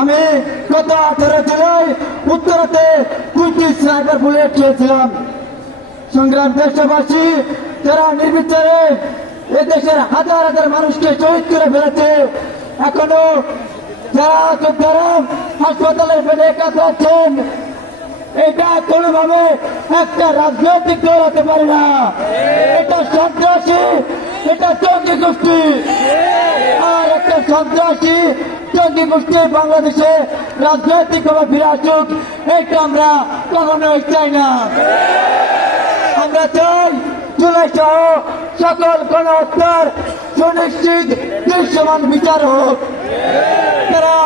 আমি গত আঠারো জুলাই উত্তরাতে দুইটি স্নাইপার বুলেট খেয়েছিলাম সংগ্রাম দেশবাসী, যারা নির্বিচারে এ দেশের হাজার হাজার মানুষকে শহীদ করে ফেলেছে, এখনও যারা যোদ্ধারা হাসপাতালের বেডে কাতরাচ্ছেন এটা কোনোভাবে একটা রাজনৈতিক দল হতে পারে না। এটা সন্ত্রাসী, এটা জঙ্গি গোষ্ঠী। আর একটা সন্ত্রাসী, জঙ্গি গোষ্ঠী বাংলাদেশে রাজনৈতিক ভাবে ফিরে আসুক, এটা আমরা কখনোই চাই না। আমরা চাই জুলাই সহ সকল গণহত্যার সুনিশ্চিত দৃশ্যমান বিচার হোক। তারা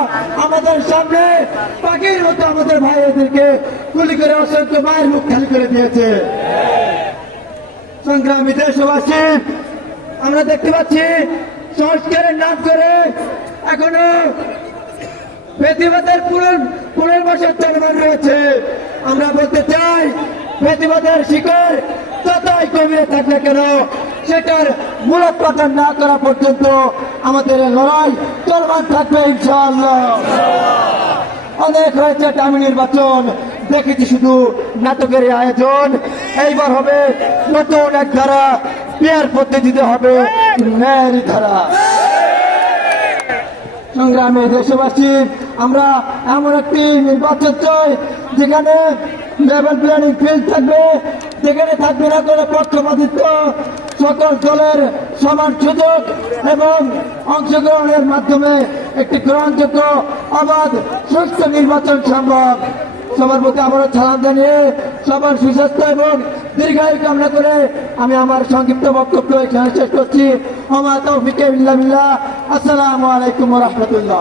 আমাদের সামনে পাখির মতো আমাদের ভাইদেরকে গুলি করে অসংখ্য মায়ের মুখ খালি করে দিয়েছে। সংগ্রামী দেশবাসী, আমরা দেখতে পাচ্ছি সংস্কারের নাম করে এখনও প্রতিবাদের পুনর পুনর্বাসন চলমান রয়েছে। আমরা বলতে চাই, প্রতিবাদের শিকড় যতই কমিয়ে থাকলে কেন, সেটার মূলোৎপাদন না করা পর্যন্ত আমাদের লড়াই চলমান থাকবে ইনশাআল্লাহ। অনেক হয়েছে টামি নির্বাচন। দেখেছি শুধু নাটকের আয়োজন। এইবার হবে নতুন এক ধারা, বিয়ার পদ্ধতিতে হবে ন্যায়ের ধারা। সংগ্রামে দেশবাসী, আমরা এমন একটি নির্বাচন চাই, যেখানে লেভেল প্ল্যানিং ফিল্ড থাকবে, যেখানে থাকবে না কোনো পক্ষপাতিত্ব, সকল দলের সমান সুযোগ এবং অংশগ্রহণের মাধ্যমে একটি গ্রহণযোগ্য, অবাধ সুস্থ নির্বাচন সম্ভব। সবার প্রতি আবারও সালাম জানিয়ে সবার সুস্বাস্থ্য এবং দীর্ঘায়ু কামনা করে আমি আমার সংক্ষিপ্ত বক্তব্য এখানে শেষ করছি। আমার তৌফিকে আসসালামু আলাইকুম রহমতুল্লাহ।